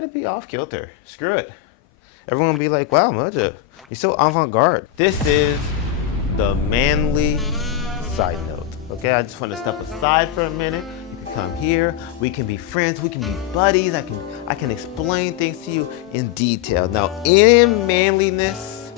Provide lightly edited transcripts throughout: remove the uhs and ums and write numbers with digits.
let it be off kilter. Screw it. Everyone will be like, wow, Mojo, you're so avant-garde. This is the manly side note. Okay, I just want to step aside for a minute. You can come here. We can be friends. We can be buddies. I can explain things to you in detail. Now, in manliness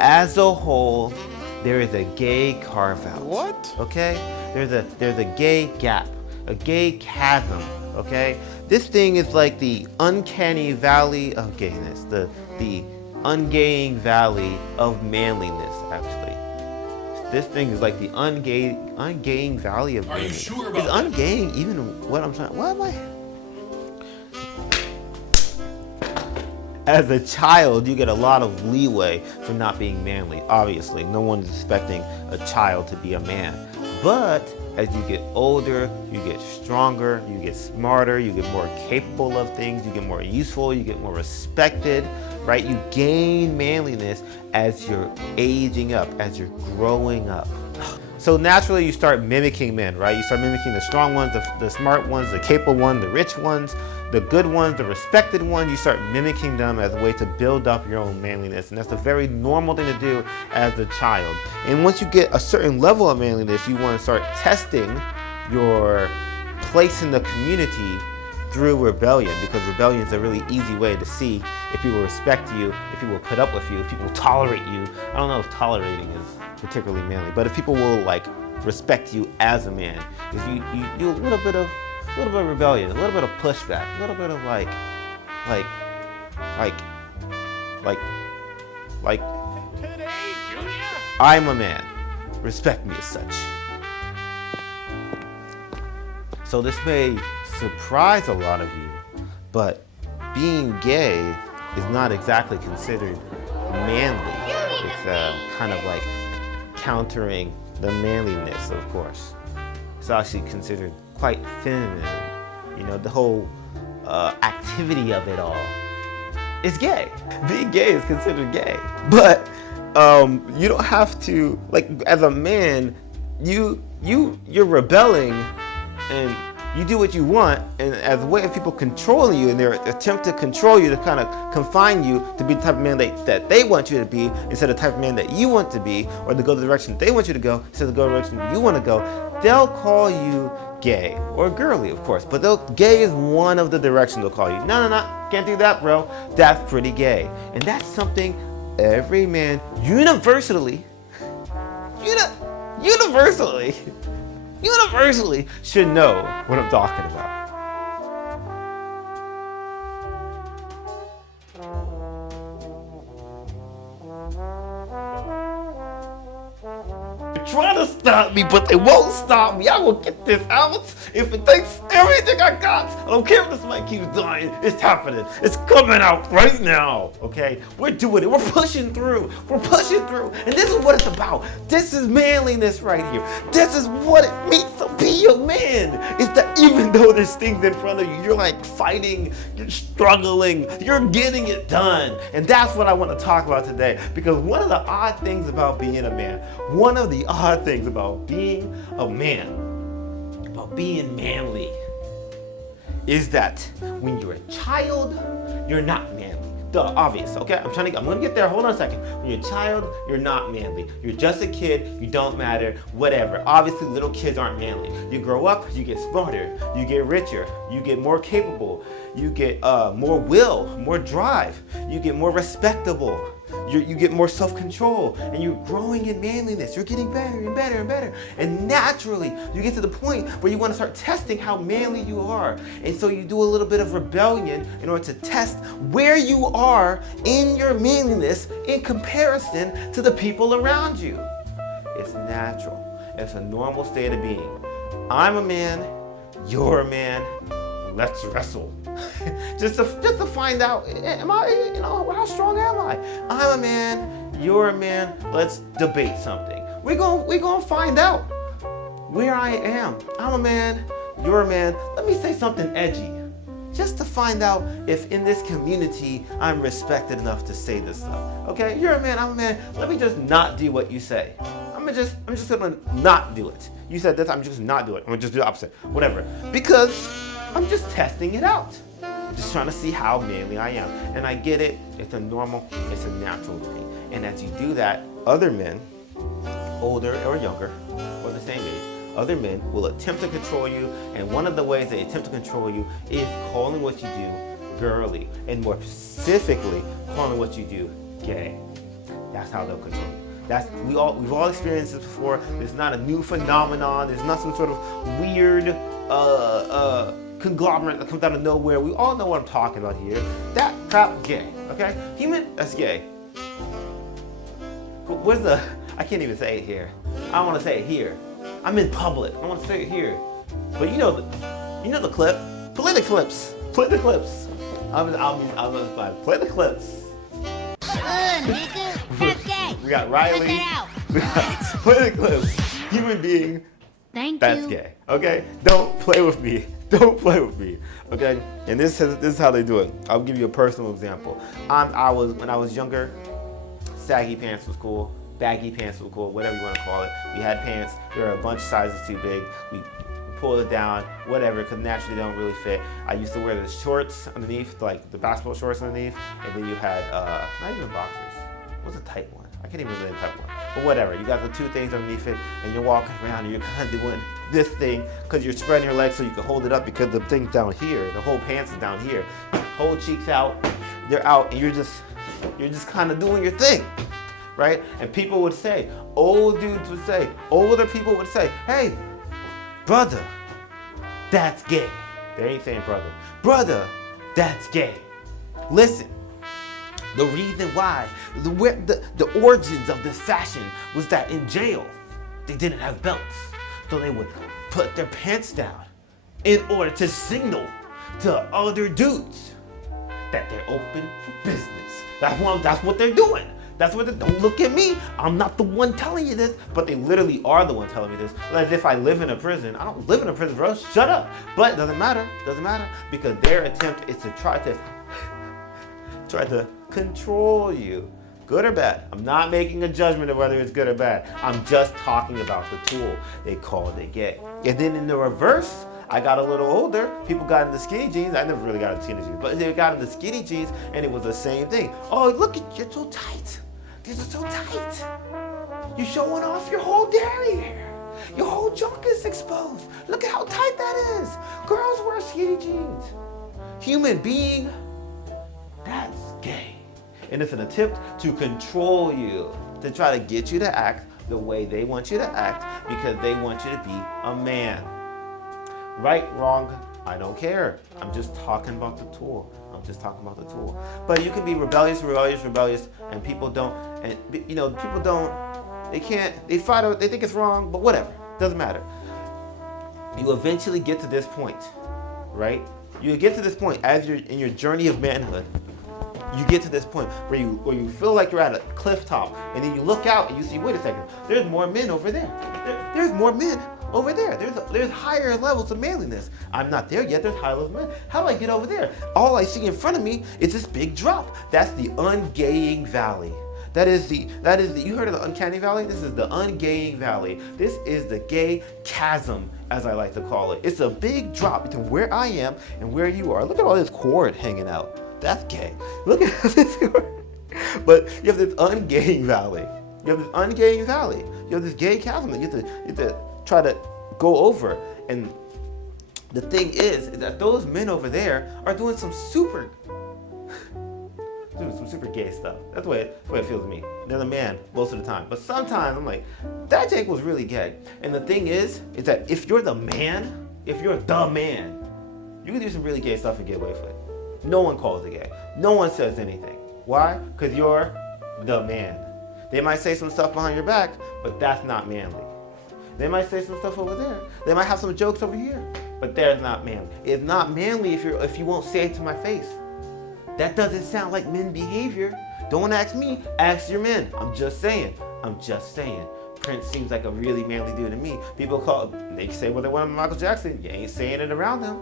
as a whole, there is a gay carve-out. What? Okay? There's a gay gap, a gay chasm. Okay? This thing is like the uncanny valley of gayness, the ungaying valley of manliness, actually. This thing is like the ungaying valley of manliness. Are you sure about that? Is ungaying even what I'm trying? What am I? As a child, you get a lot of leeway for not being manly. Obviously, no one's expecting a child to be a man. But as you get older, you get stronger, you get smarter, you get more capable of things, you get more useful, you get more respected, right? You gain manliness as you're aging up, as you're growing up. So naturally you start mimicking men, right? You start mimicking the strong ones, the smart ones, the capable ones, the rich ones, the good ones, the respected ones. You start mimicking them as a way to build up your own manliness. And that's a very normal thing to do as a child. And once you get a certain level of manliness, you want to start testing your place in the community through rebellion, because rebellion is a really easy way to see if people respect you, if people put up with you, if people tolerate you. I don't know if tolerating is particularly manly, but if people will like respect you as a man, if you do a little bit of rebellion, a little bit of pushback, a little bit of like I'm a man, respect me as such. So this may surprise a lot of you, but being gay is not exactly considered manly. It's kind of like countering the manliness, of course. It's actually considered quite feminine. You know, the whole activity of it all is gay. Being gay is considered gay. But you don't have to, like, as a man, you're rebelling and you do what you want, and as a way of people controlling you in their attempt to control you, to kind of confine you to be the type of man that they want you to be instead of the type of man that you want to be, or to go the direction they want you to go instead of go the direction you want to go, they'll call you gay or girly, of course. But gay is one of the directions they'll call you. No, can't do that, bro. That's pretty gay. And that's something every man universally should know what I'm talking about. They're trying to stop me, but they won't stop me. I will get this out if it takes everything I got. I don't care if this mic keeps dying. It's happening. It's coming out right now, okay? We're doing it. We're pushing through. And this is what it's about. This is manliness right here. This is what it means to be a man. Is that even though there's things in front of you, you're like fighting, you're struggling, you're getting it done. And that's what I want to talk about today. Because one of the odd things about being a man, one of the odd things about being a man, about being manly, is that when you're a child, you're not manly. Duh, obvious, okay? I'm gonna get there, hold on a second. When you're a child, you're not manly. You're just a kid, you don't matter, whatever. Obviously, little kids aren't manly. You grow up, you get smarter, you get richer, you get more capable, you get more will, more drive, you get more respectable. You get more self-control, and you're growing in manliness. You're getting better and better and better. And naturally, you get to the point where you want to start testing how manly you are. And so you do a little bit of rebellion in order to test where you are in your manliness in comparison to the people around you. It's natural. It's a normal state of being. I'm a man, you're a man, let's wrestle. just to find out, am I, how strong am I? I'm a man, you're a man, let's debate something. We're gonna find out where I am. I'm a man, you're a man. Let me say something edgy, just to find out if in this community I'm respected enough to say this stuff. Okay, you're a man, I'm a man. Let me just not do what you say. I'm just gonna not do it. You said this, I'm just not do it. I'm gonna just do the opposite, whatever. Because I'm just testing it out. Just trying to see how manly I am. And I get it. It's a normal, it's a natural thing. And as you do that, other men, older or younger, or the same age, other men will attempt to control you. And one of the ways they attempt to control you is calling what you do girly. And more specifically, calling what you do gay. That's how they'll control you. We've all experienced this before. It's not a new phenomenon. There's not some sort of weird conglomerate that comes out of nowhere. We all know what I'm talking about here. That crap gay, okay? Human, that's gay. I can't even say it here. I want to say it here. I'm in public. I want to say it here. But you know the clip. Play the clips. Play the clips. I'm gonna find. Play the clips. Nigga, that's gay. We got Riley. We got play the clips. Human being. That's gay. Okay? Don't play with me. Don't play with me. Okay? And this is how they do it. I'll give you a personal example. When I was younger, saggy pants was cool. Baggy pants was cool. Whatever you want to call it. We had pants. They were a bunch of sizes too big. We pulled it down. Whatever. Because naturally they don't really fit. I used to wear the shorts underneath, like the basketball shorts underneath. And then you had not even boxers. What's a tight one? I can't even remember the tight one. But whatever, you got the two things underneath it, and you're walking around and you're kind of doing this thing because you're spreading your legs so you can hold it up because the thing's down here. The whole pants is down here. Whole cheeks out, they're out, and you're just kind of doing your thing, right? And people would say, older people would say, hey, brother, that's gay. They ain't saying brother. Brother, that's gay. Listen. The reason why, the origins of this fashion was that in jail, they didn't have belts. So they would put their pants down in order to signal to other dudes that they're open for business. That's what they're doing. Don't look at me. I'm not the one telling you this, but they literally are the one telling me this. As if I live in a prison. I don't live in a prison, bro. Shut up. But it doesn't matter. Because their attempt is to try to control you, good or bad. I'm not making a judgment of whether it's good or bad. I'm just talking about the tool. They called it gay. And then in the reverse, I got a little older. People got into skinny jeans. I never really got into skinny jeans, but they got into skinny jeans, and it was the same thing. Oh, look, you're so tight. These are so tight. You're showing off your whole derriere. Your whole junk is exposed. Look at how tight that is. Girls wear skinny jeans. Human being, that's gay. And it's an attempt to control you, to try to get you to act the way they want you to act because they want you to be a man. Right, wrong, I don't care. I'm just talking about the tool. But you can be rebellious, and people don't, they fight out, they think it's wrong, but whatever, doesn't matter. You eventually get to this point, right? You get to this point as you're in your journey of manhood. You get to this point where you feel like you're at a cliff top, and then you look out and you see, wait a second, there's more men over there. There's more men over there. There's higher levels of manliness. I'm not there yet. There's higher levels of men. How do I get over there? All I see in front of me is this big drop. That's the ungaying valley. That is the. You heard of the uncanny valley? This is the ungaying valley. This is the gay chasm, as I like to call it. It's a big drop between where I am and where you are. Look at all this cord hanging out. That's gay. Look at this cord. But you have this ungaying valley. You have this gay chasm that you have to try to go over. And the thing is that those men over there are doing some super gay stuff. That's the way it feels to me. They're the man most of the time. But sometimes I'm like, that jank was really gay. And the thing is that if you're the man, you can do some really gay stuff and get away with it. No one calls it gay. No one says anything. Why? Because you're the man. They might say some stuff behind your back, but that's not manly. They might say some stuff over there. They might have some jokes over here, but they're not manly. It's not manly if you won't say it to my face. That doesn't sound like men behavior. Don't ask me, ask your men. I'm just saying. Prince seems like a really manly dude to me. They can say what they want about Michael Jackson. You ain't saying it around him.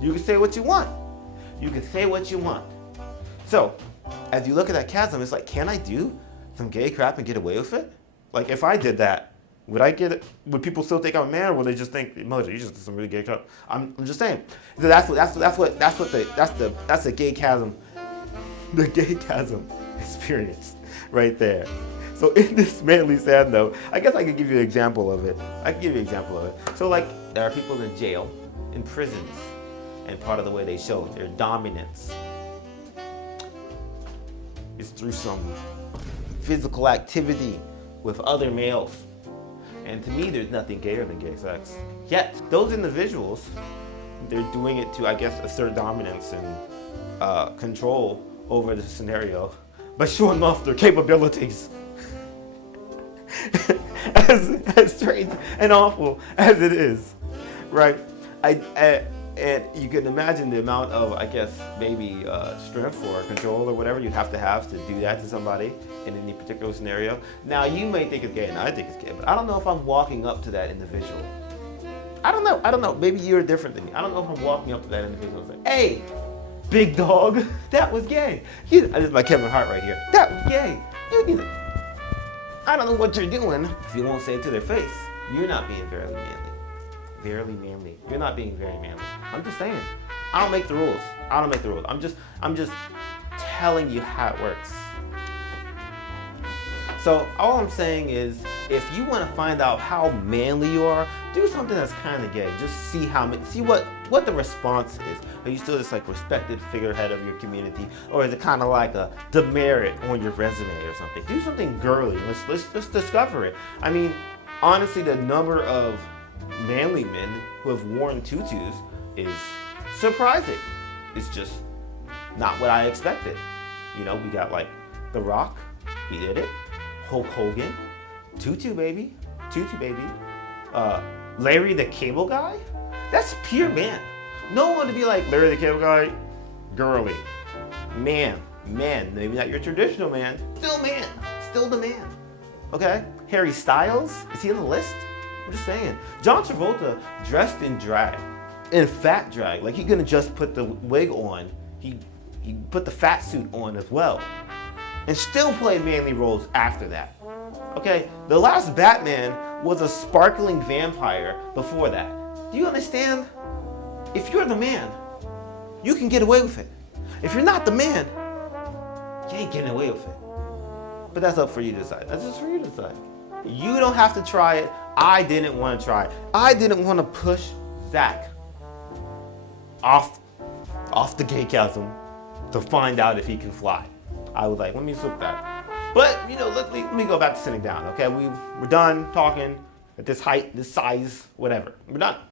You can say what you want. So, as you look at that chasm, it's like, can I do some gay crap and get away with it? Like, if I did that, Would I get it? Would people still think I'm a man, or would they just think, Mojo, you just did some really gay stuff? I'm just saying. So that's the gay chasm, the gay chasm experience right there. So in this manly sand though, I guess I could give you an example of it. So like, there are people in jail, in prisons, and part of the way they show their dominance is through some physical activity with other males. And to me, there's nothing gayer than gay sex. Yet, those individuals, they're doing it to, I guess, assert dominance and control over the scenario by showing off their capabilities. as strange and awful as it is, right? And you can imagine the amount of, I guess, maybe strength or control or whatever you'd have to do that to somebody in any particular scenario. Now, you may think it's gay, and I think it's gay, but I don't know if I'm walking up to that individual. I don't know. Maybe you're different than me. I don't know if I'm walking up to that individual and saying, hey, big dog, that was gay. This is my Kevin Hart right here. That was gay. You need it. I don't know what you're doing if you won't say it to their face. You're not being very manly. Very manly. You're not being very manly. I'm just saying. I don't make the rules. I'm just telling you how it works. So all I'm saying is, if you want to find out how manly you are, do something that's kind of gay. Just see what the response is. Are you still this like respected figurehead of your community, or is it kind of like a demerit on your resume or something? Do something girly. Let's discover it. I mean, honestly, the number of manly men who have worn tutus is surprising. It's just not what I expected. You know, we got like The Rock, he did it. Hulk Hogan, tutu baby. Larry the Cable Guy, that's pure man. No one to be like Larry the Cable Guy, girly, man, maybe not your traditional man, still the man. Okay, Harry Styles, is he on the list? I'm just saying. John Travolta dressed in drag, in fat drag, like he couldn't just put the wig on, he put the fat suit on as well, and still played manly roles after that. Okay, the last Batman was a sparkling vampire before that. Do you understand? If you're the man, you can get away with it. If you're not the man, you ain't getting away with it. But that's up for you to decide. That's just for you to decide. You don't have to try it. I didn't want to try it. I didn't want to push Zach off the gay chasm to find out if he can fly. I was like, let me flip that. But, you know, let me go back to sitting down, okay? We're done talking at this height, this size, whatever. We're done.